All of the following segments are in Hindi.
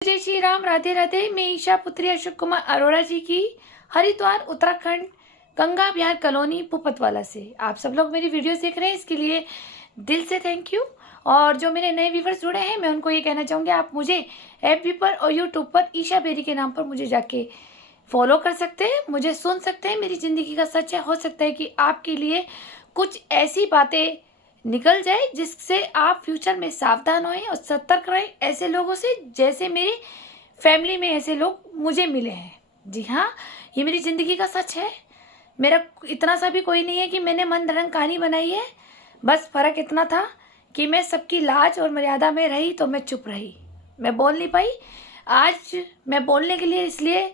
जय श्री राम, राधे राधे। मैं ईशा पुत्री अशोक कुमार अरोड़ा जी की हरिद्वार उत्तराखंड गंगा विहार कॉलोनी पुपतवाला से आप सब लोग मेरी वीडियोस देख रहे हैं, इसके लिए दिल से थैंक यू। और जो मेरे नए व्यूवर्स जुड़े हैं, मैं उनको ये कहना चाहूँगी, आप मुझे एफबी पर और यूट्यूब पर ईशा बेरी के नाम पर मुझे जाके फॉलो कर सकते हैं, मुझे सुन सकते हैं। मेरी ज़िंदगी का सच है, हो सकता है कि आपके लिए कुछ ऐसी बातें निकल जाए जिससे आप फ्यूचर में सावधान होएं और सतर्क रहें ऐसे लोगों से, जैसे मेरी फैमिली में ऐसे लोग मुझे मिले हैं। जी हाँ, ये मेरी ज़िंदगी का सच है। मेरा इतना सा भी कोई नहीं है कि मैंने मन धड़ंग कहानी बनाई है। बस फ़र्क इतना था कि मैं सबकी लाज और मर्यादा में रही तो मैं चुप रही, मैं बोल नहीं पाई। आज मैं बोलने के लिए इसलिए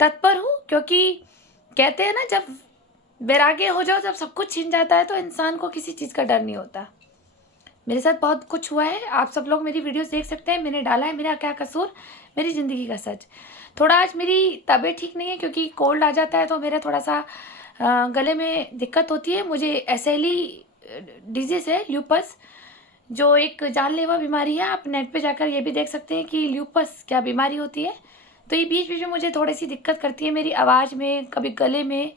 तत्पर हूँ क्योंकि कहते हैं ना, जब वैराग्य हो जाओ, जब सब कुछ छिन जाता है तो इंसान को किसी चीज़ का डर नहीं होता। मेरे साथ बहुत कुछ हुआ है, आप सब लोग मेरी वीडियोस देख सकते हैं। मैंने डाला है मेरा क्या कसूर, मेरी ज़िंदगी का सच। थोड़ा आज मेरी तबीयत ठीक नहीं है क्योंकि कोल्ड आ जाता है तो मेरा थोड़ा सा गले में दिक्कत होती है। मुझे एसएलई डिजीज़ है, ल्यूपस, जो एक जानलेवा बीमारी है। आप नेट पे जाकर ये भी देख सकते हैं कि ल्यूपस क्या बीमारी होती है। तो ये बीच बीच में मुझे थोड़ी सी दिक्कत करती है, मेरी आवाज़ में, कभी गले में,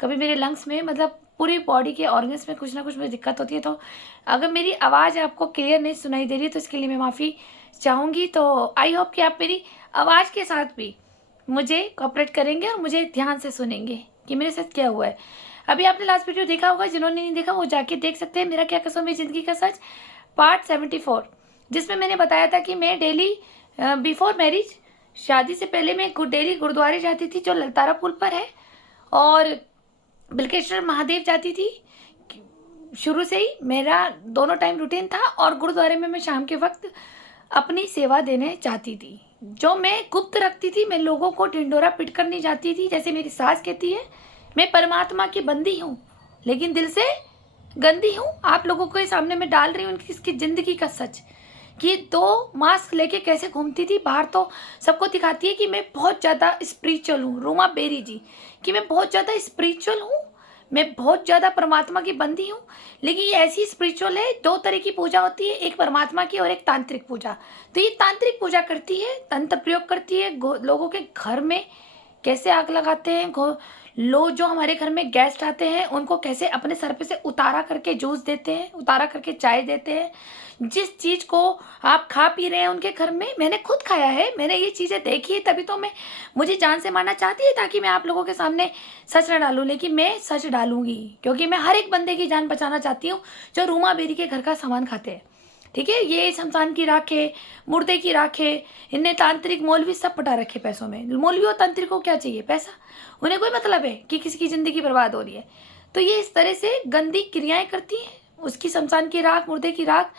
कभी मेरे लंग्स में, मतलब पूरी बॉडी के ऑर्गन्स में कुछ ना कुछ मुझे दिक्कत होती है। तो अगर मेरी आवाज़ आपको क्लियर नहीं सुनाई दे रही है तो इसके लिए मैं माफ़ी चाहूँगी। तो आई होप कि आप मेरी आवाज़ के साथ भी मुझे कोऑपरेट करेंगे और मुझे ध्यान से सुनेंगे कि मेरे साथ क्या हुआ है। अभी आपने लास्ट वीडियो देखा होगा, जिन्होंने नहीं देखा वो जाके देख सकते हैं, मेरा क्या कसूर मेरी ज़िंदगी का सच पार्ट 74, जिसमें मैंने बताया था कि मैं डेली बिफोर मैरिज, शादी से पहले मैं डेली गुरुद्वारे जाती थी जो ललतारा पुल पर है, और बिलकेश्वर महादेव जाती थी। शुरू से ही मेरा दोनों टाइम रूटीन था, और गुरुद्वारे में मैं शाम के वक्त अपनी सेवा देने जाती थी, जो मैं गुप्त रखती थी। मैं लोगों को ढिंडोरा पिट कर नहीं जाती थी। जैसे मेरी सास कहती है, मैं परमात्मा की बंदी हूँ लेकिन दिल से गंदी हूँ। आप लोगों के सामने मैं डाल रही हूँ उनकी इसकी ज़िंदगी का सच, कि 2 मास्क लेके कैसे घूमती थी बाहर। तो सबको दिखाती है कि मैं बहुत ज़्यादा स्पिरिचुअल हूँ, रूमा बेरी जी, कि मैं बहुत ज़्यादा स्पिरिचुअल हूँ, मैं बहुत ज़्यादा परमात्मा की बंदी हूँ। लेकिन ये ऐसी स्पिरिचुअल है, 2 तरह की पूजा होती है, एक परमात्मा की और एक तांत्रिक पूजा। तो ये तांत्रिक पूजा करती है, तंत्र प्रयोग करती है, लोगों के घर में कैसे आग लगाते हैं, लोग जो हमारे घर में गेस्ट आते हैं उनको कैसे अपने सर पे से उतारा करके जूस देते हैं, उतारा करके चाय देते हैं। जिस चीज़ को आप खा पी रहे हैं उनके घर में, मैंने खुद खाया है, मैंने ये चीज़ें देखी है, तभी तो मैं मुझे जान से मारना चाहती है ताकि मैं आप लोगों के सामने सच न डालूं। लेकिन मैं सच डालूंगी क्योंकि मैं हर एक बंदे की जान बचाना चाहती हूँ जो रूमा बेरी के घर का सामान खाते हैं। ठीक है, ये शमशान की राख है, मुर्दे की राख है, इनने तांत्रिक मौलवी सब पटा रखे पैसों में। मौलवी और तांत्रिक को क्या चाहिए? पैसा। उन्हें कोई मतलब है कि किसी की ज़िंदगी बर्बाद हो रही है। तो ये इस तरह से गंदी क्रियाएं करती हैं, उसकी शमशान की राख, मुर्दे की राख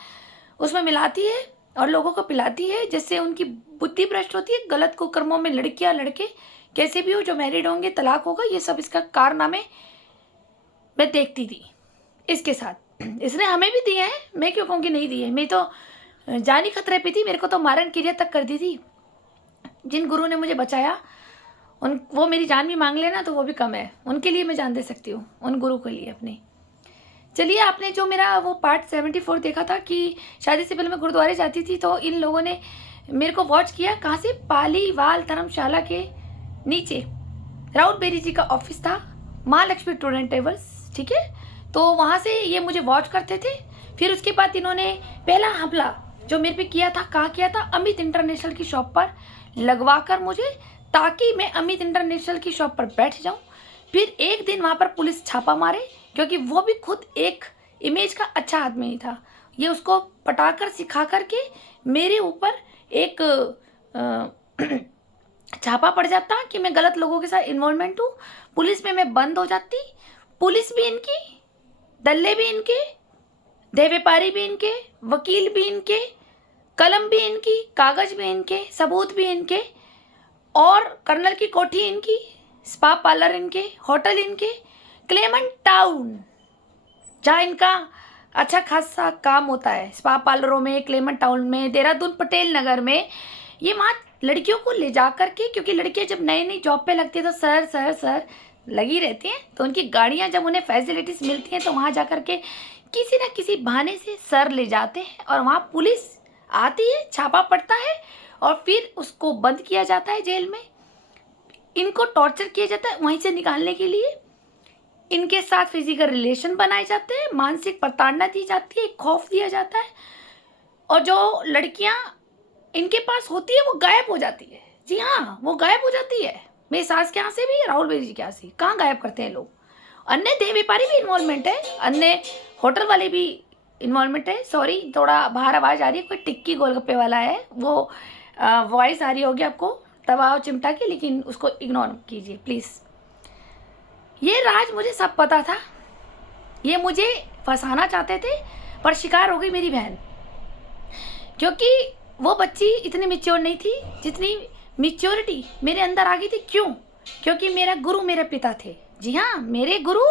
उसमें मिलाती है और लोगों को पिलाती है, जिससे उनकी बुद्धि भ्रष्ट होती है। गलत कुकर्मों में लड़कियां लड़के कैसे भी हो, जो मैरिड होंगे, तलाक होगा, ये सब इसका कारनामे मैं देखती थी इसके साथ। इसने हमें भी दिए हैं, मैं क्यों कहूँगी नहीं दिए। मैं तो जान ही खतरे पे थी, मेरे को तो मारण क्रिया तक कर दी थी। जिन गुरु ने मुझे बचाया, उन वो मेरी जान भी मांग लेना तो वो भी कम है, उनके लिए मैं जान दे सकती हूँ, उन गुरु के लिए अपने। चलिए, आपने जो मेरा वो पार्ट 74 देखा था कि शादी से पहले मैं गुरुद्वारे जाती थी, तो इन लोगों ने मेरे को वॉच किया। कहाँ से? पालीवाल धर्मशाला के नीचे राउत बेरी जी का ऑफिस था, माँ लक्ष्मी टूर एंड ट्रेवल्स। ठीक है, तो वहाँ से ये मुझे वॉच करते थे। फिर उसके बाद इन्होंने पहला हमला जो मेरे पे किया था, कहाँ किया था? अमित इंटरनेशनल की शॉप पर लगवा कर मुझे, ताकि मैं अमित इंटरनेशनल की शॉप पर बैठ जाऊँ। फिर एक दिन वहाँ पर पुलिस छापा मारे, क्योंकि वो भी खुद एक इमेज का अच्छा आदमी नहीं था। ये उसको पटाकर सिखा करके मेरे ऊपर एक छापा पड़ जाता कि मैं गलत लोगों के साथ इन्वॉल्वमेंट हूँ। पुलिस में मैं बंद हो जाती। पुलिस भी इनकी, दल्ले भी इनके, देह व्यापारी भी इनके, वकील भी इनके, कलम भी इनकी, कागज भी इनके, सबूत भी इनके, और कर्नल की कोठी इनकी, स्पा पार्लर इनके, होटल इनके, क्लेमन टाउन जहाँ इनका अच्छा खासा काम होता है, स्पा पार्लरों में, क्लेमन टाउन में, देहरादून पटेल नगर में। ये वहाँ लड़कियों को ले जा करके, क्योंकि लड़कियाँ जब नई नई जॉब पे लगती है तो सर सर सर लगी रहती हैं, तो उनकी गाड़ियाँ जब उन्हें फैसिलिटीज़ मिलती हैं तो वहाँ जा करके किसी न किसी बहाने से सर ले जाते हैं, और वहाँ पुलिस आती है, छापा पड़ता है, और फिर उसको बंद किया जाता है जेल में। इनको टॉर्चर किया जाता है वहीं से निकालने के लिए। इनके साथ फिजिकल रिलेशन बनाए जाते हैं, मानसिक प्रताड़ना दी जाती है, खौफ दिया जाता है, और जो लड़कियां इनके पास होती है वो गायब हो जाती है। जी हाँ, वो गायब हो जाती है। मेरी सास के यहाँ से भी, राहुल भाई जी के यहाँ से। कहाँ गायब करते हैं लोग। अन्य देह व्यापारी भी इन्वॉल्वमेंट है, अन्य होटल वाले भी इन्वॉल्वमेंट है। सॉरी, थोड़ा बाहर आवाज़ आ रही है, कोई टिक्की गोलगप्पे वाला है, वो वॉइस आ रही होगी आपको तवा और चिमटा की, लेकिन उसको इग्नोर कीजिए प्लीज़। ये राज मुझे सब पता था। ये मुझे फंसाना चाहते थे, पर शिकार हो गई मेरी बहन, क्योंकि वो बच्ची इतनी मैच्योर नहीं थी जितनी मैच्योरिटी मेरे अंदर आ गई थी। क्यों? क्योंकि मेरा गुरु मेरे पिता थे। जी हाँ, मेरे गुरु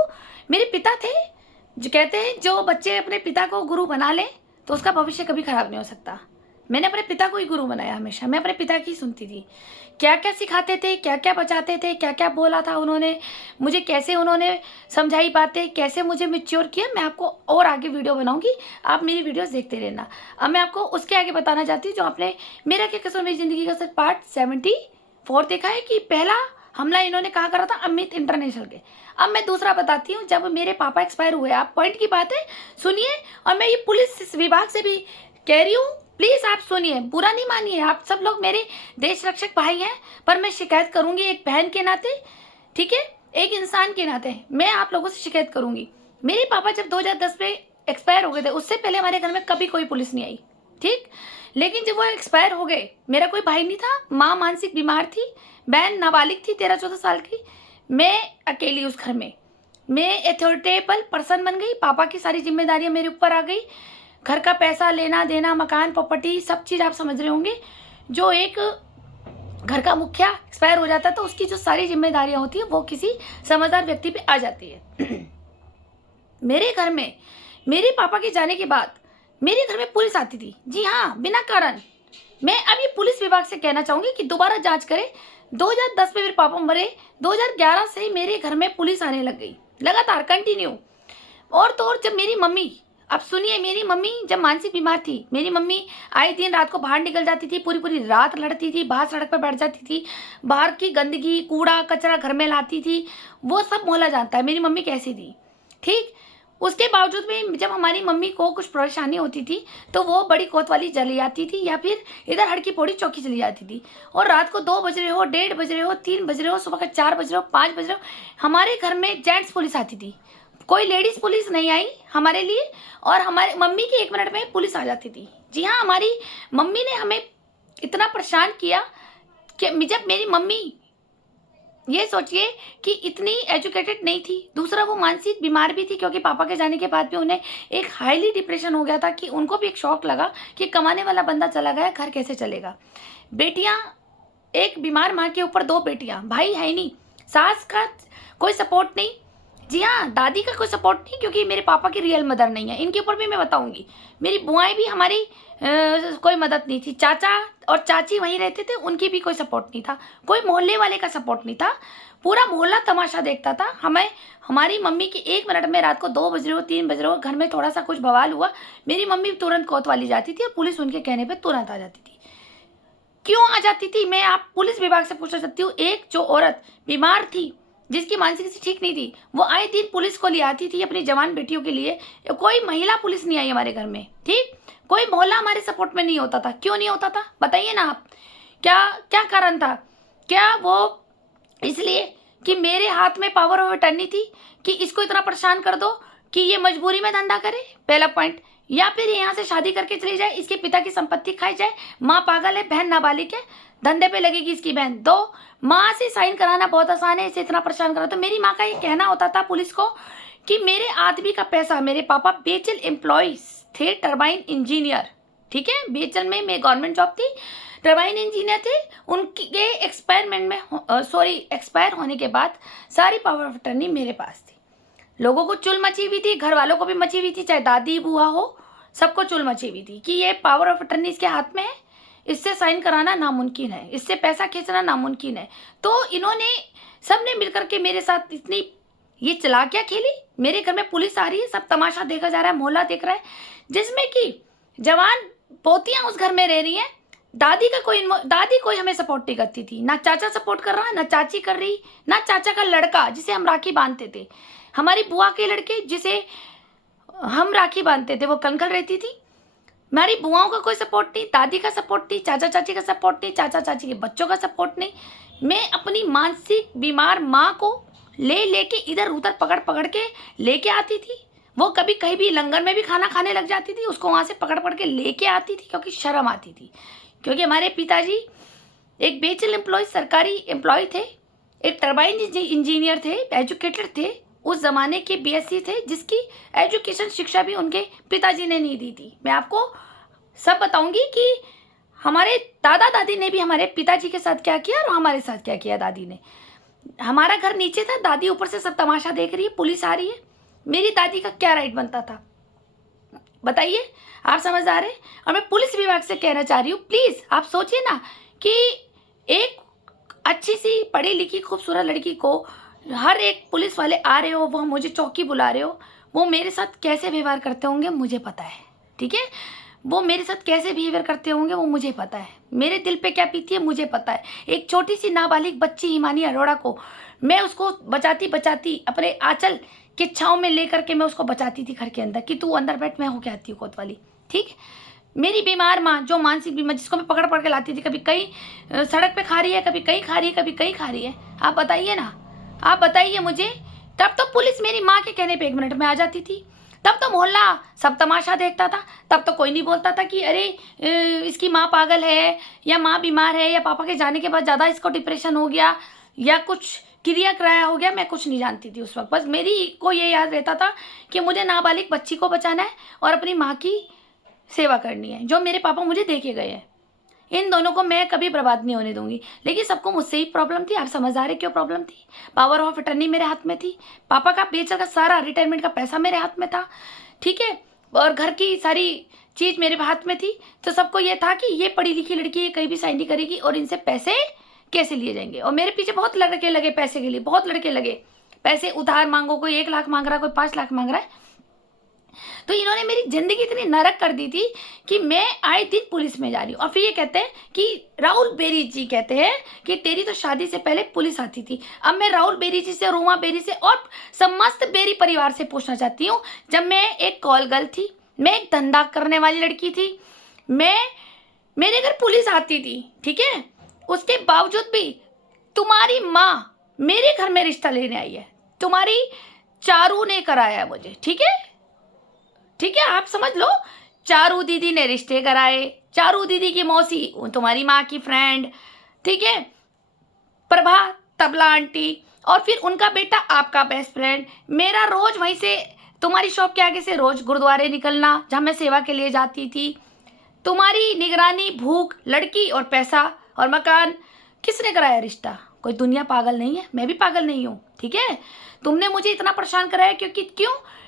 मेरे पिता थे। जो कहते हैं जो बच्चे अपने पिता को गुरु बना ले तो उसका भविष्य कभी खराब नहीं हो सकता। मैंने अपने पिता को ही गुरु बनाया हमेशा। मैं अपने पिता की सुनती थी, क्या क्या सिखाते थे, क्या क्या बचाते थे, क्या क्या बोला था उन्होंने मुझे, कैसे उन्होंने समझाई बातें, कैसे मुझे मैच्योर किया। मैं आपको और आगे वीडियो बनाऊंगी, आप मेरी वीडियोस देखते रहना। अब मैं आपको उसके आगे बताना चाहती हूँ जो आपने मेरा क्या कसूर मेरी ज़िंदगी का सर पार्ट 74 देखा है कि पहला हमला इन्होंने कहा करा था अमित इंटरनेशनल के। अब मैं दूसरा बताती हूँ, जब मेरे पापा एक्सपायर हुए। आप पॉइंट की बात है, सुनिए। और मैं ये पुलिस विभाग से भी कह रही हूँ, प्लीज़ आप सुनिए, बुरा नहीं मानिए। आप सब लोग मेरे देश रक्षक भाई हैं, पर मैं शिकायत करूंगी एक बहन के नाते, ठीक है, एक इंसान के नाते मैं आप लोगों से शिकायत करूंगी। मेरे पापा जब 2010 में एक्सपायर हो गए थे, उससे पहले हमारे घर में कभी कोई पुलिस नहीं आई, ठीक। लेकिन जब वो एक्सपायर हो गए, मेरा कोई भाई नहीं था, माँ मानसिक बीमार थी, बहन नाबालिग थी 13-14 साल की, मैं अकेली उस घर में। मैं अथॉरिटेबल पर्सन बन गई, पापा की सारी जिम्मेदारियां मेरे ऊपर आ गई। घर का पैसा लेना देना, मकान प्रॉपर्टी, सब चीज़ आप समझ रहे होंगे। जो एक घर का मुखिया एक्सपायर हो जाता है तो उसकी जो सारी जिम्मेदारियां होती है वो किसी समझदार व्यक्ति पे आ जाती है। मेरे घर में मेरे पापा के जाने के बाद मेरे घर में पुलिस आती थी। जी हाँ, बिना कारण। मैं अभी पुलिस विभाग से कहना चाहूंगी कि दोबारा जांच करें। 2010 में मेरे पापा मरे, 2011 से ही मेरे घर में पुलिस आने लग गई, लगातार कंटिन्यू। और तो और जब मेरी मम्मी, अब सुनिए, मेरी मम्मी जब मानसिक बीमार थी, मेरी मम्मी आए दिन रात को बाहर निकल जाती थी, पूरी पूरी रात लड़ती थी, बाहर सड़क पर बैठ जाती थी, बाहर की गंदगी कूड़ा कचरा घर में लाती थी। वो सब मोहल्ला जानता है मेरी मम्मी कैसी थी, ठीक। उसके बावजूद भी जब हमारी मम्मी को कुछ परेशानी होती थी तो वो बड़ी कोतवाली चली जाती थी, या फिर इधर हड़की पौड़ी चौकी चली जाती थी। और रात को 2 बज रहे हो, 1:30 बज रहे हो, 3 बज रहे हो, सुबह का 4 बज रहे हो, 5 बज रहे हो, हमारे घर में जेंट्स पुलिस आती थी। कोई लेडीज पुलिस नहीं आई हमारे लिए, और हमारे मम्मी की 1 मिनट में पुलिस आ जाती थी। जी हाँ, हमारी मम्मी ने हमें इतना परेशान किया कि जब मेरी मम्मी, ये सोचिए कि इतनी एजुकेटेड नहीं थी, दूसरा वो मानसिक बीमार भी थी, क्योंकि पापा के जाने के बाद भी उन्हें एक हाईली डिप्रेशन हो गया था कि उनको भी एक शौक लगा कि कमाने वाला बंदा चला गया, घर कैसे चलेगा। बेटियां, एक बीमार माँ के ऊपर 2 बेटियां, भाई है नहीं, सास का कोई सपोर्ट नहीं। जी हाँ, दादी का कोई सपोर्ट नहीं, क्योंकि मेरे पापा की रियल मदर नहीं है। इनके ऊपर भी मैं बताऊंगी। मेरी बुआएं भी हमारी कोई मदद नहीं थी। चाचा और चाची वहीं रहते थे, उनकी भी कोई सपोर्ट नहीं था। कोई मोहल्ले वाले का सपोर्ट नहीं था। पूरा मोहल्ला तमाशा देखता था। हमें, हमारी मम्मी की 1 मिनट में रात को 2 बज रहे हो, 3 बज रहे हो, घर में थोड़ा सा कुछ बवाल हुआ, मेरी मम्मी तुरंत कोतवाली जाती थी और पुलिस उनके कहने पर तुरंत आ जाती थी। क्यों आ जाती थी, मैं आप पुलिस विभाग से पूछना चाहती हूँ। एक जो औरत बीमार थी, जिसकी मानसिक स्थिति ठीक नहीं थी, वो आए दिन पुलिस को ले आती थी अपनी जवान बेटियों के लिए। कोई महिला पुलिस नहीं आई हमारे घर में, ठीक। कोई मोहल्ला हमारे सपोर्ट में नहीं होता था। क्यों नहीं होता था, बताइए ना आप, क्या क्या कारण था? क्या वो इसलिए कि मेरे हाथ में पावर ऑफ अटर्नी थी कि इसको इतना परेशान कर दो कि ये मजबूरी में धंधा करे, पहला पॉइंट, या फिर यहाँ से शादी करके चली जाए, इसके पिता की संपत्ति खाई जाए, माँ पागल है, बहन नाबालिग है, धंधे पे लगेगी इसकी बहन। 2, माँ से साइन कराना बहुत आसान है, इसे इतना परेशान करा। तो मेरी माँ का ये कहना होता था पुलिस को कि मेरे आदमी का पैसा, मेरे पापा बीएचईएल एम्प्लॉयज थे, टरबाइन इंजीनियर, ठीक है, बीएचईएल में मेरी गवर्नमेंट जॉब थी, टरबाइन इंजीनियर थे। उनके एक्सपायर होने के बाद सारी पावर ऑफ अटर्नी मेरे पास थी। लोगों को चुल मची हुई थी, घर वालों को भी मची हुई थी, चाहे दादी बुआ हो, सबको चुल मची हुई थी कि ये पावर ऑफ अटर्नी इसके हाथ में है, इससे साइन कराना नामुमकिन है, इससे पैसा खींचना नामुमकिन है। तो इन्होंने सबने मिलकर के मेरे साथ इतनी ये चालाकियां खेली। मेरे घर में पुलिस आ रही है, सब तमाशा देखा जा रहा है, मोहल्ला देख रहा है, जिसमें कि जवान पोतियां उस घर में रह रही हैं, दादी कोई हमें सपोर्ट नहीं करती थी, ना चाचा सपोर्ट कर रहा, ना चाची कर रही, ना चाचा का लड़का जिसे हम राखी बांधते थे, हमारी बुआ के लड़के जिसे हम राखी बांधते थे वो कलकल रहती थी। हमारी बुआओं का कोई सपोर्ट नहीं, दादी का सपोर्ट नहीं, चाचा चाची का सपोर्ट नहीं, चाचा चाची के बच्चों का सपोर्ट नहीं। मैं अपनी मानसिक बीमार माँ को लेके इधर उधर पकड़ पकड़ के लेके आती थी। वो कभी कहीं भी लंगर में भी खाना खाने लग जाती थी, उसको वहाँ से पकड़ पकड़ के लेके आती थी क्योंकि शर्म आती थी। क्योंकि हमारे पिताजी एक बेचल एम्प्लॉय, सरकारी एम्प्लॉय थे, एक टरबाइन इंजीनियर थे, एजुकेटेड थे, उस ज़माने के बीएससी थे जिसकी एजुकेशन शिक्षा भी उनके पिताजी ने नहीं दी थी। मैं आपको सब बताऊंगी कि हमारे दादा दादी ने भी हमारे पिताजी के साथ क्या किया और हमारे साथ क्या किया। दादी ने, हमारा घर नीचे था, दादी ऊपर से सब तमाशा देख रही है, पुलिस आ रही है, मेरी दादी का क्या राइट बनता था बताइए? आप समझ आ रहे? और मैं पुलिस विभाग से कहना चाह रही हूँ, प्लीज़ आप सोचिए ना कि एक अच्छी सी पढ़ी लिखी खूबसूरत लड़की को हर एक पुलिस वाले आ रहे हो, वो मुझे चौकी बुला रहे हो, वो मेरे साथ कैसे व्यवहार करते होंगे मुझे पता है, ठीक है? वो मेरे साथ कैसे बिहेवियर करते होंगे वो मुझे पता है, मेरे दिल पे क्या बीती है मुझे पता है। एक छोटी सी नाबालिग बच्ची हिमानी अरोड़ा को मैं उसको बचाती बचाती अपने आंचल के छाँव में लेकर के मैं उसको बचाती थी घर के अंदर कि तू अंदर बैठ, मैं होके आती हूँ कोतवाली, ठीक? मेरी बीमार माँ जो मानसिक बीमार, जिसको मैं पकड़ पकड़ के लाती थी, कभी कहीं सड़क पे खा रही है, कभी कहीं खा रही है, कभी कहीं खा रही है। आप बताइए ना, आप बताइए मुझे। तब तो पुलिस मेरी माँ के कहने पे 1 मिनट में आ जाती थी, तब तो मोहल्ला सब तमाशा देखता था, तब तो कोई नहीं बोलता था कि अरे इसकी माँ पागल है या माँ बीमार है या पापा के जाने के बाद ज़्यादा इसको डिप्रेशन हो गया या कुछ क्रिया कराया हो गया। मैं कुछ नहीं जानती थी उस वक्त, बस मेरी को ये याद रहता था कि मुझे नाबालिग बच्ची को बचाना है और अपनी माँ की सेवा करनी है, जो मेरे पापा मुझे दे के गए हैं। इन दोनों को मैं कभी बर्बाद नहीं होने दूंगी। लेकिन सबको मुझसे ही प्रॉब्लम थी। आप समझ आ रहे क्यों प्रॉब्लम थी? पावर ऑफ अटर्नी मेरे हाथ में थी, पापा का बेचर का सारा रिटायरमेंट का पैसा मेरे हाथ में था, ठीक है, और घर की सारी चीज़ मेरे हाथ में थी। तो सबको ये था कि ये पढ़ी लिखी लड़की ये कहीं भी साइन नहीं करेगी और इनसे पैसे कैसे लिए जाएंगे। और मेरे पीछे बहुत लड़के लगे पैसे के लिए, बहुत लड़के लगे, पैसे उधार मांगो, कोई 1 लाख मांग रहा है, कोई 5 लाख मांग रहा है। तो इन्होंने मेरी जिंदगी इतनी नरक कर दी थी कि मैं आए दिन पुलिस में जा रही हूँ। और फिर ये कहते हैं कि राहुल बेरी जी कहते हैं कि तेरी तो शादी से पहले पुलिस आती थी। अब मैं राहुल बेरी जी से, रूमा बेरी से और समस्त बेरी परिवार से पूछना चाहती हूँ, जब मैं एक कॉल गर्ल थी, मैं एक धंधा करने वाली लड़की थी, मेरे घर पुलिस आती थी, ठीक है, उसके बावजूद भी तुम्हारी माँ मेरे घर में रिश्ता लेने आई है, तुम्हारी चारू ने कराया मुझे, ठीक है, ठीक है, आप समझ लो। चारू दीदी ने रिश्ते कराए, चारू दीदी की मौसी तुम्हारी माँ की फ्रेंड, ठीक है, प्रभा तबला आंटी, और फिर उनका बेटा आपका बेस्ट फ्रेंड। मेरा रोज वहीं से तुम्हारी शॉप के आगे से रोज गुरुद्वारे निकलना, जहाँ मैं सेवा के लिए जाती थी। तुम्हारी निगरानी, भूख, लड़की और पैसा और मकान, किसने कराया रिश्ता? कोई दुनिया पागल नहीं है, मैं भी पागल नहीं हूँ, ठीक है। तुमने मुझे इतना परेशान कराया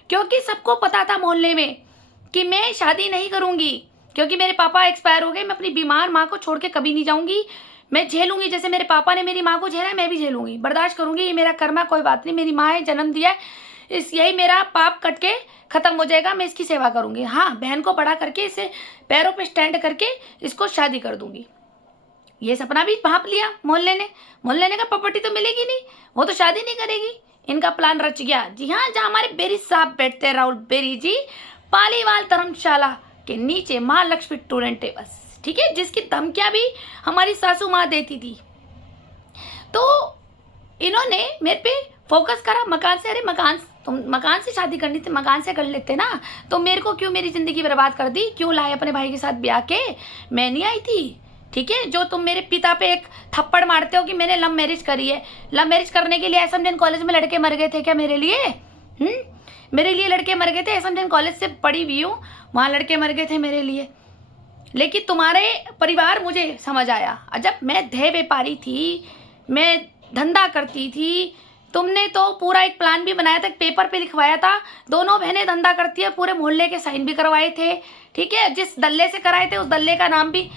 क्योंकि सबको पता था मोहल्ले में कि मैं शादी नहीं करूँगी, क्योंकि मेरे पापा एक्सपायर हो गए। मैं अपनी बीमार माँ को छोड़ के कभी नहीं जाऊँगी, मैं झेलूंगी, जैसे मेरे पापा ने मेरी माँ को झेला है मैं भी झेलूंगी, बर्दाश्त करूँगी। ये मेरा कर्म है, कोई बात नहीं, मेरी माँ है, जन्म दिया है, यही मेरा पाप कट के ख़त्म हो जाएगा, मैं इसकी सेवा करूँगी। हाँ, बहन को बड़ा करके इसे पैरों पे स्टैंड करके इसको शादी कर दूँगी। ये सपना भी भाप लिया मोहल्ले ने कहा प्रॉपर्टी तो मिलेगी नहीं, वो तो शादी नहीं करेगी। इनका प्लान रच गया। जी हाँ, जहाँ हमारे बेरी साहब बैठते हैं, राहुल बेरी जी, पालीवाल धर्मशाला के नीचे महालक्ष्मी टूर एंड ट्रेवल्स, ठीक है, जिसकी धमकियाँ भी हमारी सासू माँ देती थी। तो इन्होंने मेरे पे फोकस करा मकान से। अरे तुम मकान से शादी करनी थी, मकान से कर लेते ना, तो मेरे को क्यों मेरी ज़िंदगी बर्बाद कर दी? क्यों लाए अपने भाई के साथ ब्याह के? मैं नहीं आई थी, ठीक है। जो तुम मेरे पिता पे एक थप्पड़ मारते हो कि मैंने लव मैरिज करी है, लव मैरिज करने के लिए एसएमजन कॉलेज में लड़के मर गए थे क्या मेरे लिए? मेरे लिए लड़के मर गए थे, एसएमजन कॉलेज से पढ़ी हुई हूँ, वहाँ लड़के मर गए थे मेरे लिए। लेकिन तुम्हारे परिवार मुझे समझ आया। जब मैं ध्येय व्यापारी थी, मैं धंधा करती थी, तुमने तो पूरा एक प्लान भी बनाया था, पेपर पे लिखवाया था, दोनों बहनें धंधा करती है, पूरे मोहल्ले के साइन भी करवाए थे, ठीक है। जिस दल्ले से कराए थे उस दल्ले का नाम भी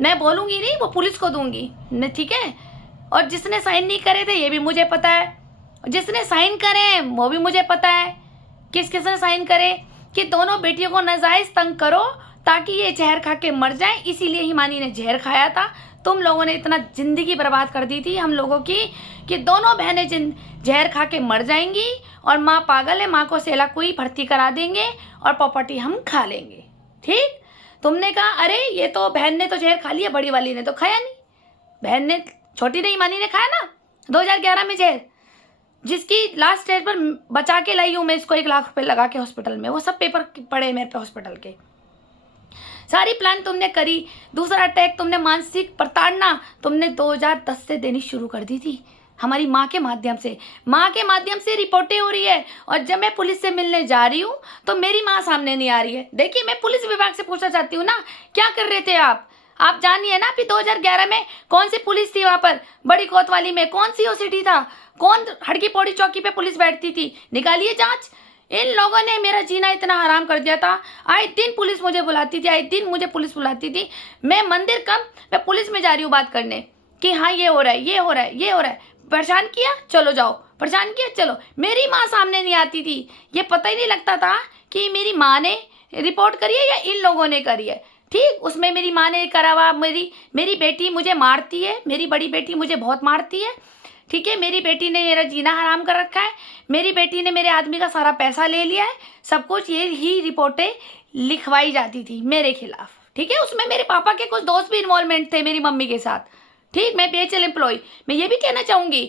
मैं बोलूँगी नहीं, वो पुलिस को दूंगी, ठीक है। और जिसने साइन नहीं करे थे ये भी मुझे पता है, जिसने साइन करे वो भी मुझे पता है, किसने साइन करे कि दोनों बेटियों को नाजायज़ तंग करो ताकि ये जहर खा के मर जाए, इसीलिए हिमानी ने जहर खाया था। तुम लोगों ने इतना ज़िंदगी बर्बाद कर दी थी हम लोगों की कि दोनों बहनें जहर खा के मर जाएंगी और माँ पागल है, माँ को सेला कोई भर्ती करा देंगे और प्रॉपर्टी हम खा लेंगे। ठीक, तुमने कहा अरे ये तो बहन ने तो जहर खा लिया, बड़ी वाली ने तो खाया नहीं। बहन ने, छोटी ने, हिमानी ने खाया ना 2011 में जहर, जिसकी लास्ट स्टेज पर बचा के लाई हूँ मैं इसको 1 लाख रुपए लगा के हॉस्पिटल में। वो सब पेपर पड़े मेरे पे हॉस्पिटल के। सारी प्लान तुमने करी। दूसरा अटैक तुमने, मानसिक प्रताड़ना तुमने 2010 से देनी शुरू कर दी थी हमारी माँ के माध्यम से। माँ के माध्यम से रिपोर्टें हो रही है और जब मैं पुलिस से मिलने जा रही हूँ तो मेरी माँ सामने नहीं आ रही है। देखिए, मैं पुलिस विभाग से पूछना चाहती हूँ ना, क्या कर रहे थे आप जानिए ना। फिर 2011 में कौन सी पुलिस थी वहाँ पर, बड़ी कोतवाली में कौन सी ओसीडी था, कौन हड़की पौड़ी चौकी पे पुलिस बैठती थी, निकालिए जांच। इन लोगों ने मेरा जीना इतना हराम कर दिया था। आए दिन पुलिस मुझे बुलाती थी, आए दिन मुझे पुलिस बुलाती थी। मैं मंदिर कम, मैं पुलिस में जा रही हूँ बात करने कि हाँ ये हो रहा है, ये हो रहा है, ये हो रहा है। परेशान किया, चलो जाओ, परेशान किया, चलो। मेरी माँ सामने नहीं आती थी। ये पता ही नहीं लगता था कि मेरी माँ ने रिपोर्ट करी है या इन लोगों ने करी है। ठीक, उसमें मेरी माँ ने करा हुआ, मेरी बेटी मुझे मारती है, मेरी बड़ी बेटी मुझे बहुत मारती है। ठीक है, मेरी बेटी ने मेरा जीना हराम कर रखा है, मेरी बेटी ने मेरे आदमी का सारा पैसा ले लिया है, सब कुछ ये ही रिपोर्टें लिखवाई जाती थी मेरे खिलाफ। ठीक है, उसमें मेरे पापा के कुछ दोस्त भी इन्वॉल्वमेंट थे मेरी मम्मी के साथ। ठीक, मैं बीएचएल एम्प्लॉय, मैं ये भी कहना चाहूँगी,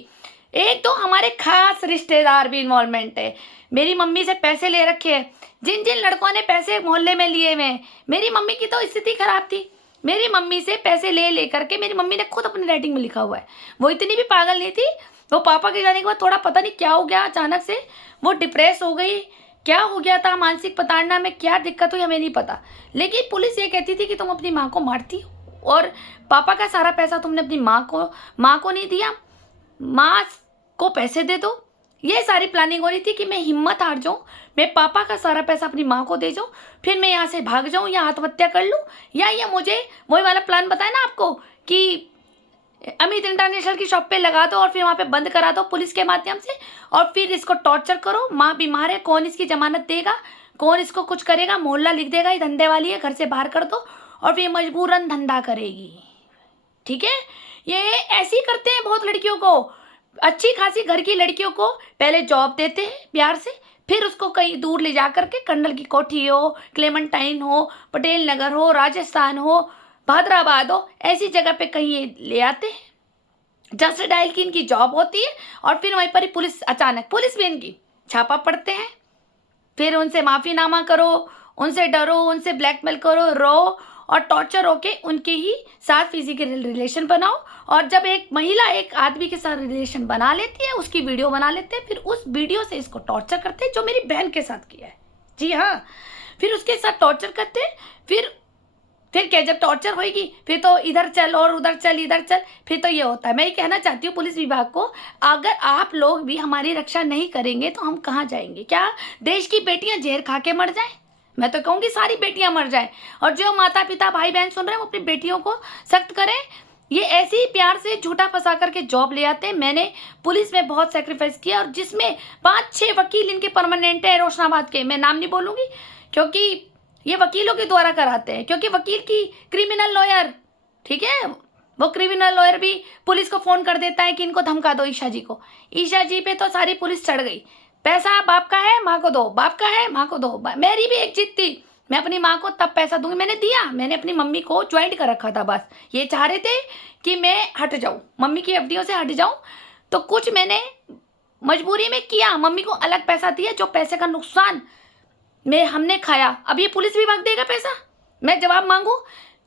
एक तो हमारे खास रिश्तेदार भी इन्वॉल्वमेंट है। मेरी मम्मी से पैसे ले रखे हैं, जिन जिन लड़कों ने पैसे मोहल्ले में लिए हुए, मेरी मम्मी की तो स्थिति खराब थी। मेरी मम्मी से पैसे ले करके मेरी मम्मी ने खुद अपनी राइटिंग में लिखा हुआ है। वो इतनी भी पागल नहीं थी। वो पापा के जाने के बाद थोड़ा पता नहीं क्या हो गया, अचानक से वो डिप्रेस हो गई, क्या हो गया था, मानसिक प्रताड़ना में क्या दिक्कत हुई हमें नहीं पता। लेकिन पुलिस ये कहती थी कि तुम अपनी माँ को मारती हो और पापा का सारा पैसा तुमने अपनी माँ को नहीं दिया, माँ को पैसे दे दो। ये सारी प्लानिंग हो रही थी कि मैं हिम्मत हार जाऊँ, मैं पापा का सारा पैसा अपनी माँ को दे जाऊँ, फिर मैं यहाँ से भाग जाऊँ या आत्महत्या कर लूँ, या ये मुझे वही वाला प्लान बताया ना आपको कि अमित इंटरनेशनल की शॉप पे लगा दो और फिर वहाँ पे बंद करा दो पुलिस के माध्यम से, और फिर इसको टॉर्चर करो। माँ बीमार है, कौन इसकी जमानत देगा, कौन इसको कुछ करेगा, मोहल्ला लिख देगा ये धंधे वाली है, घर से बाहर कर दो, और फिर मजबूरन धंधा करेगी। ठीक है, ये ऐसे ही करते हैं बहुत लड़कियों को। अच्छी खासी घर की लड़कियों को पहले जॉब देते हैं प्यार से, फिर उसको कहीं दूर ले जा करके, कंडल की कोठी हो, क्लेमेंटाइन हो, पटेल नगर हो, राजस्थान हो, भादराबाद हो, ऐसी जगह पे कहीं ले आते हैं। जस्ट डायल की इनकी जॉब होती है और फिर वहीं पर ही पुलिस, अचानक पुलिस भी इनकी छापा पड़ते हैं। फिर उनसे माफ़ीनामा करो, उनसे डरो, उनसे ब्लैकमेल करो, रो और टॉर्चर होके उनके ही साथ फिजिकल रिलेशन बनाओ। और जब एक महिला एक आदमी के साथ रिलेशन बना लेती है, उसकी वीडियो बना लेते हैं, फिर उस वीडियो से इसको टॉर्चर करते हैं, जो मेरी बहन के साथ किया है। जी हाँ, फिर उसके साथ टॉर्चर करते हैं। फिर क्या, जब टॉर्चर होगी फिर तो इधर चल और उधर चल, इधर चल, फिर तो ये होता है। मैं ये कहना चाहती हूँ पुलिस विभाग को, अगर आप लोग भी हमारी रक्षा नहीं करेंगे तो हम कहाँ जाएंगे? क्या देश की बेटियाँ जहर खा के मर जाएं? मैं तो कहूँगी सारी बेटियाँ मर जाएं। और जो माता पिता भाई बहन सुन रहे हैं वो अपनी बेटियों को सख्त करें। ये ऐसे ही प्यार से झूठा फंसा करके जॉब ले आते हैं। मैंने पुलिस में बहुत सेक्रीफाइस किया और जिसमें 5-6 वकील इनके परमानेंट है रोशनाबाद के, मैं नाम नहीं बोलूँगी क्योंकि ये वकीलों के द्वारा कराते हैं, क्योंकि वकील की क्रिमिनल लॉयर, ठीक है, वो क्रिमिनल लॉयर भी पुलिस को फ़ोन कर देता है कि इनको धमका दो ईशा जी को। ईशा जी पे तो सारी पुलिस चढ़ गई। पैसा बाप का है माँ को दो, बाप का है माँ को दो। मेरी भी एक जिद थी, मैं अपनी माँ को तब पैसा दूंगी, मैंने दिया। मैंने अपनी मम्मी को ज्वाइंट कर रखा था, बस ये चाह रहे थे कि मैं हट जाऊँ, मम्मी की एफडीओ से हट जाऊँ। तो कुछ मैंने मजबूरी में किया, मम्मी को अलग पैसा दिया, जो पैसे का नुकसान हमने खाया। अब ये पुलिस विभाग देगा पैसा? मैं जवाब मांगू?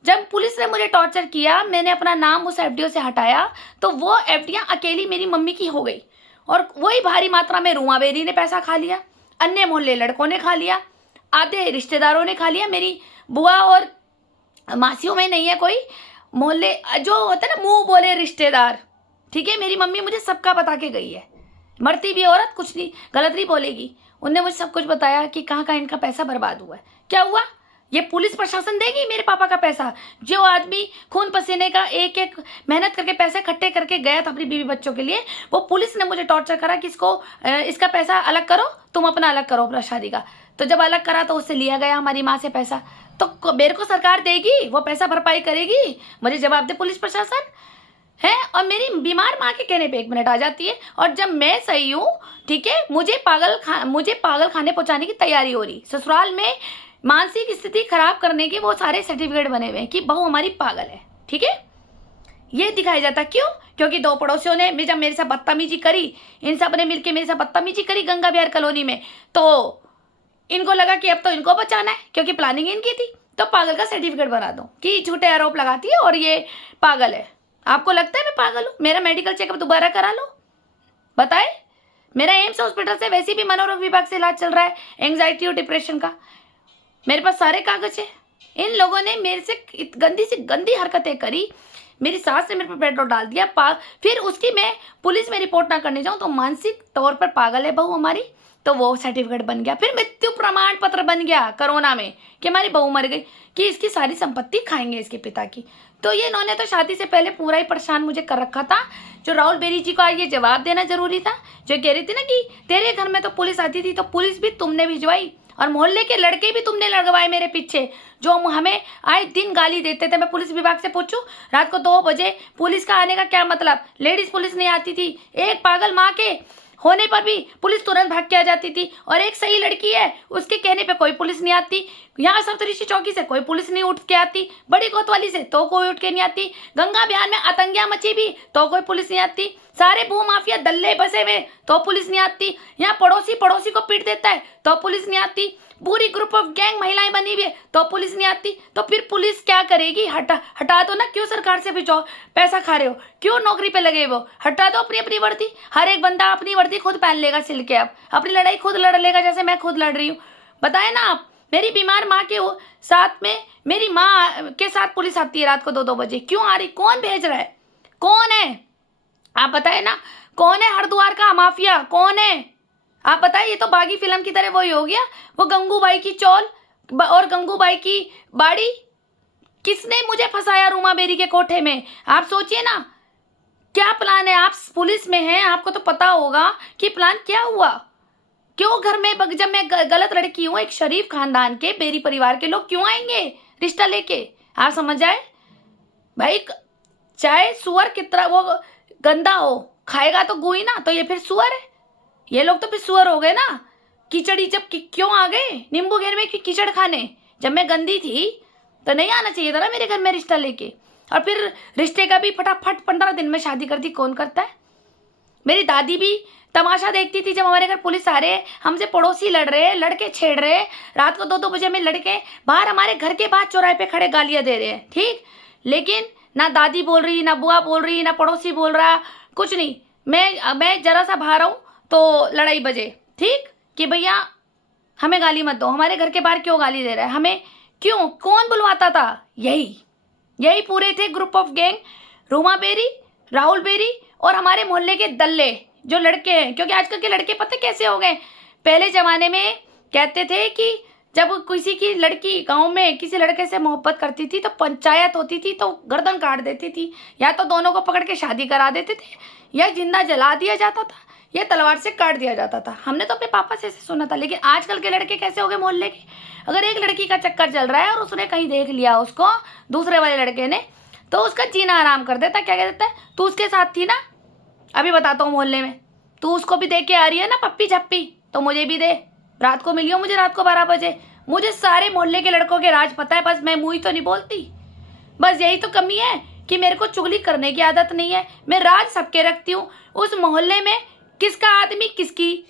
जब पुलिस ने मुझे टॉर्चर किया, मैंने अपना नाम उस एफडीओ से हटाया तो वो एफडीआं अकेली मेरी मम्मी की हो गई और वही भारी मात्रा में रुआ बेरी ने पैसा खा लिया, अन्य मोहल्ले लड़कों ने खा लिया, आधे रिश्तेदारों ने खा लिया। मेरी बुआ और मासियों में नहीं है कोई मोहल्ले जो होता है ना मुंह बोले रिश्तेदार, ठीक है। मेरी मम्मी मुझे सबका बता के गई है, मरती भी औरत कुछ नहीं गलत नहीं बोलेगी। उनने मुझे सब कुछ बताया कि कहाँ कहाँ इनका पैसा बर्बाद हुआ है। क्या हुआ? ये पुलिस प्रशासन देगी मेरे पापा का पैसा? जो आदमी खून पसीने का एक एक मेहनत करके पैसे इकट्ठे करके गया था अपनी बीवी बच्चों के लिए, वो पुलिस ने मुझे टॉर्चर करा कि इसका पैसा अलग करो, तुम अपना अलग करो अपना शादी का। तो जब अलग करा तो उससे लिया गया हमारी माँ से पैसा। तो मेरे को सरकार देगी, वो पैसा भरपाई करेगी, मुझे जवाब दे पुलिस प्रशासन है। और मेरी बीमार माँ के कहने पे 1 मिनट आ जाती है, और जब मैं सही हूँ, ठीक है, मुझे पागल खाने पहुंचाने की तैयारी हो रही। ससुराल में मानसिक स्थिति खराब करने के वो सारे सर्टिफिकेट बने हुए हैं कि बहू हमारी पागल है, ठीक है। ये दिखाया जाता क्यों? क्योंकि 2 पड़ोसियों ने जब मेरे साथ बदतमीजी करी, इन सब ने मिलकर मेरे साथ बदतमीजी करी गंगा बिहार कॉलोनी में, तो इनको लगा कि अब तो इनको बचाना है, क्योंकि प्लानिंग इनकी थी। तो पागल का सर्टिफिकेट बना दो कि झूठे आरोप लगाती है और ये पागल है। आपको लगता है मैं पागल हूँ? मेरा मेडिकल चेकअप दोबारा करा लो, बताए। मेरा एम्स हॉस्पिटल से वैसे भी मनोरोग विभाग से इलाज चल रहा है एंग्जाइटी और डिप्रेशन का, मेरे पास सारे कागज है। इन लोगों ने मेरे से गंदी से गंदी हरकतें करी, मेरी सास ने मेरे पर पेट्रोल डाल दिया, फिर उसकी मैं पुलिस में रिपोर्ट ना करने जाऊँ तो मानसिक तौर पर पागल है बहू हमारी, तो वो सर्टिफिकेट बन गया। फिर मृत्यु प्रमाण पत्र बन गया कोरोना में कि हमारी बहू मर गई, कि इसकी सारी संपत्ति खाएंगे इसके पिता की। तो ये इन्होंने तो शादी से पहले पूरा ही परेशान मुझे कर रखा था। जो राहुल बेरी जी को आज ये जवाब देना जरूरी था, जो कह रही थी ना कि तेरे घर में तो पुलिस आती थी, तो पुलिस भी तुमने भिजवाई और मोहल्ले के लड़के भी तुमने लगवाए मेरे पीछे, जो हमें आए दिन गाली देते थे। मैं पुलिस विभाग से पूछूं, रात को 2 बजे पुलिस का आने का क्या मतलब? लेडीज पुलिस नहीं आती थी, एक पागल माँ के होने पर भी पुलिस तुरंत भाग के आ जाती थी, और एक सही लड़की है उसके कहने पे कोई पुलिस नहीं आती। यहाँ सप्तऋषि चौकी से कोई पुलिस नहीं उठ के आती, बड़ी कोतवाली से तो कोई उठ के नहीं आती, गंगा बिहार में आतंकियां मची भी तो कोई पुलिस नहीं आती, सारे भू माफिया दल्ले बसे हुए तो पुलिस नहीं आती, यहाँ पड़ोसी को पीट देता है तो पुलिस नहीं आती, पूरी ग्रुप ऑफ गैंग महिलाएं बनी हुई है तो पुलिस नहीं आती। तो फिर पुलिस क्या करेगी? हटा दो ना, क्यों सरकार से भी पैसा खा रहे हो? क्यों नौकरी पे लगे वो? हटा दो अपनी अपनी वर्दी। हर एक बंदा अपनी वर्दी खुद पहन लेगा सिल के, अब अपनी लड़ाई खुद लड़ लेगा, जैसे मैं खुद लड़ रही हूँ। बताए ना आप, मेरी बीमार माँ के साथ में मेरी माँ के साथ पुलिस आती है रात को 2-2 बजे, क्यों आ रही? कौन भेज रहा है? कौन है आप बताए ना? कौन है हरिद्वार का माफिया? कौन है आप बताइए? ये तो बागी फिल्म की तरह वही हो गया, वो गंगूबाई की चौल और गंगूबाई की बाड़ी। किसने मुझे फंसाया रूमा बेरी के कोठे में? आप सोचिए ना, क्या प्लान है? आप पुलिस में हैं, आपको तो पता होगा कि प्लान क्या हुआ। क्यों घर में जब मैं गलत लड़की हूँ, एक शरीफ खानदान के बेरी परिवार के लोग क्यों आएंगे रिश्ता लेके? आप समझ जाए भाई, चाहे सुअर कितना वो गंदा हो, खाएगा तो गोई ना, तो ये फिर सुअर है। ये लोग तो फिर सुअर हो गए ना। कीचड़ी जब क्यों आ गए नींबू घेर में कीचड़ खाने? जब मैं गंदी थी तो नहीं आना चाहिए था ना मेरे घर में रिश्ता लेके। और फिर रिश्ते का भी फटाफट 15 दिन में शादी कर दी। कौन करता है? मेरी दादी भी तमाशा देखती थी जब हमारे घर पुलिस आ रहे, हमसे पड़ोसी लड़ रहे, लड़के छेड़ रहे, रात को 2-2 बजे में लड़के बाहर हमारे घर के बाहर चौराहे पे खड़े गालियां दे रहे हैं, ठीक। लेकिन ना दादी बोल रही, ना बुआ बोल रही, ना पड़ोसी बोल रहा, कुछ नहीं। मैं जरा सा बाहर आऊँ तो लड़ाई बजे, ठीक, कि भैया हमें गाली मत दो, हमारे घर के बाहर क्यों गाली दे रहा है हमें? क्यों? कौन बुलवाता था? यही पूरे थे group of gang, Ruma Beri, Rahul Beri और हमारे मोहल्ले के दल्ले जो लड़के हैं। क्योंकि आजकल के लड़के पता कैसे हो गए? पहले जमाने में कहते थे कि जब किसी की लड़की गांव में किसी लड़के से मोहब्बत करती थी तो पंचायत होती थी तो गर्दन काट देती थी, या तो दोनों को पकड़ के शादी करा देते थे, या जिंदा जला दिया जाता था, या तलवार से काट दिया जाता था। हमने तो अपने पापा से सुना था। लेकिन आजकल के लड़के कैसे हो गए मोहल्ले के? अगर एक लड़की का चक्कर चल रहा है और उसने कहीं देख लिया उसको दूसरे वाले लड़के ने, तो उसका जीना आराम कर देता। क्या कह देता है, तू उसके साथ थी ना, अभी बताता हूँ मोहल्ले में, तू उसको भी दे के आ रही है ना पप्पी झप्पी, तो मुझे भी दे। रात को मिलियो मुझे, रात को 12 बजे। मुझे सारे मोहल्ले के लड़कों के राज पता है, बस मैं मुँह ही तो नहीं बोलती। बस यही तो कमी है कि मेरे को चुगली करने की आदत नहीं है। मैं राज सबके रखती हूँ। उस मोहल्ले में किसका आदमी किसकी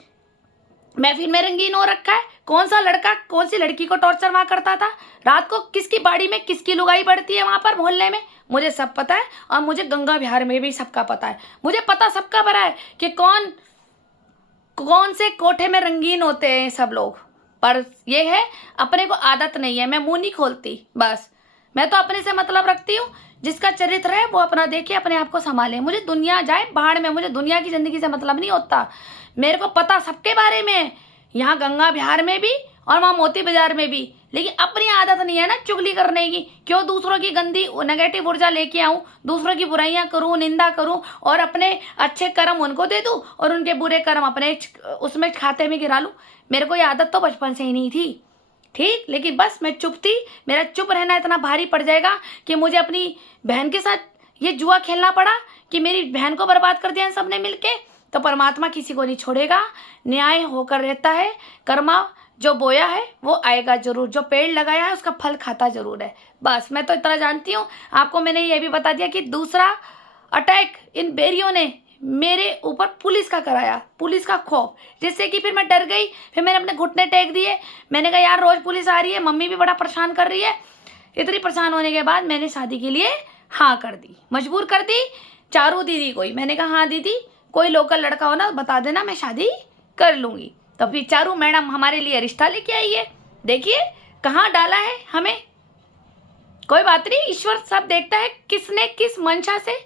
महफिल में रंगीन हो रखा है, कौन सा लड़का कौन सी लड़की को टॉर्चर वहाँ करता था, रात को किसकी बाड़ी में किसकी लुगाई बढ़ती है वहाँ पर मोहल्ले में, मुझे सब पता है। और मुझे गंगा बिहार में भी सबका पता है। मुझे पता सबका पता है कि कौन से कोठे में रंगीन होते हैं सब लोग। पर ये है, अपने को आदत नहीं है, मैं मुंह नहीं खोलती। बस मैं तो अपने से मतलब रखती हूँ। जिसका चरित्र है वो अपना देखे, अपने आप को संभाले। मुझे दुनिया जाए बाहर में, मुझे दुनिया की ज़िंदगी से मतलब नहीं होता। मेरे को पता सबके बारे में, यहाँ गंगा बिहार में भी और वहाँ मोती बाजार में भी। लेकिन अपनी आदत नहीं है ना चुगली करने की। क्यों दूसरों की गंदी नेगेटिव ऊर्जा लेके आऊँ, दूसरों की बुराइयाँ करूँ, निंदा करूँ, और अपने अच्छे कर्म उनको दे दूँ और उनके बुरे कर्म अपने उसमें खाते में गिरा लूँ। मेरे को ये आदत तो बचपन से ही नहीं थी। ठीक। लेकिन बस मैं चुप थी, मेरा चुप रहना इतना भारी पड़ जाएगा कि मुझे अपनी बहन के साथ ये जुआ खेलना पड़ा कि मेरी बहन को बर्बाद कर दिया इन सब ने मिलके। तो परमात्मा किसी को नहीं छोड़ेगा, न्याय होकर रहता है। कर्मा जो बोया है वो आएगा जरूर, जो पेड़ लगाया है उसका फल खाता जरूर है। बस मैं तो इतना जानती हूँ। आपको मैंने ये भी बता दिया कि दूसरा अटैक इन बेरियों ने मेरे ऊपर पुलिस का कराया, पुलिस का खौफ, जिससे कि फिर मैं डर गई। फिर मैंने अपने घुटने टेक दिए। मैंने कहा यार रोज़ पुलिस आ रही है, मम्मी भी बड़ा परेशान कर रही है। इतनी परेशान होने के बाद मैंने शादी के लिए हाँ कर दी, मजबूर कर दी चारू दीदी को ही। मैंने कहा हाँ दीदी, कोई लोकल लड़का हो ना बता देना, मैं शादी कर लूँगी। तो फिर चारू मैडम हमारे लिए रिश्ता लेके आई है। देखिए कहाँ डाला है हमें। कोई बात नहीं, ईश्वर सब देखता है, किसने किस मंशा से,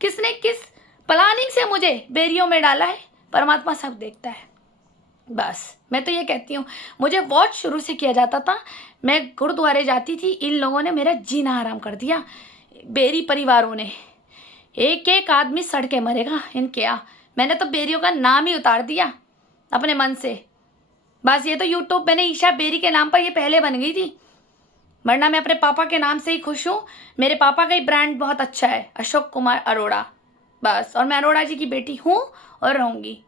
किसने किस प्लानिंग से मुझे बेरियों में डाला है, परमात्मा सब देखता है। बस मैं तो ये कहती हूँ, मुझे वॉच शुरू से किया जाता था, मैं गुरुद्वारे जाती थी, इन लोगों ने मेरा जीना हराम कर दिया। बेरी परिवारों ने, एक एक आदमी सड़ के मरेगा इनके यहाँ। मैंने तो बेरियों का नाम ही उतार दिया अपने मन से। बस ये तो यूट्यूब मैंने ईशा बेरी के नाम पर ये पहले बन गई थी, वरना मैं अपने पापा के नाम से ही खुश हूँ। मेरे पापा का ही ब्रांड बहुत अच्छा है, अशोक कुमार अरोड़ा। बस, और मैं अरोड़ा जी की बेटी हूँ और रहूँगी।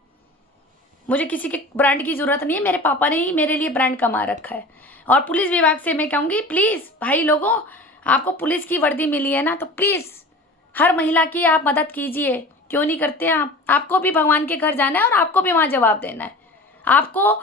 मुझे किसी के ब्रांड की ज़रूरत नहीं है, मेरे पापा ने ही मेरे लिए ब्रांड कमा रखा है। और पुलिस विभाग से मैं कहूँगी, प्लीज़ भाई लोगों, आपको पुलिस की वर्दी मिली है ना, तो प्लीज़ हर महिला की आप मदद कीजिए। क्यों नहीं करते आप? आपको भी भगवान के घर जाना है और आपको भी वहाँ जवाब देना है। आपको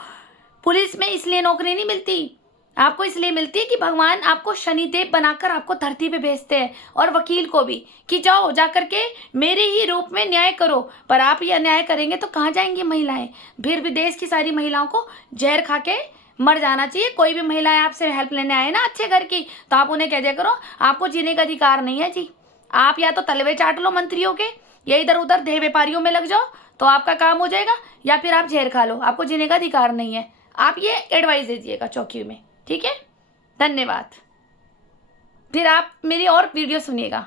पुलिस में इसलिए नौकरी नहीं मिलती, आपको इसलिए मिलती है कि भगवान आपको शनिदेव बनाकर आपको धरती पे भेजते हैं, और वकील को भी कि जाओ जा करके मेरे ही रूप में न्याय करो। पर आप ये अन्याय करेंगे तो कहाँ जाएंगी महिलाएं? फिर भी देश की सारी महिलाओं को जहर खा के मर जाना चाहिए। कोई भी महिलाएं आपसे हेल्प लेने आए ना अच्छे घर की, तो आप उन्हें कह दिया करो आपको जीने का अधिकार नहीं है जी। आप या तो तलवे चाट लो मंत्रियों के, या इधर उधर देह व्यापारियों में लग जाओ तो आपका काम हो जाएगा, या फिर आप जहर खा लो, आपको जीने का अधिकार नहीं है। आप ये एडवाइस दीजिएगा चौकी में, ठीक है? धन्यवाद। फिर आप मेरी और वीडियो सुनिएगा।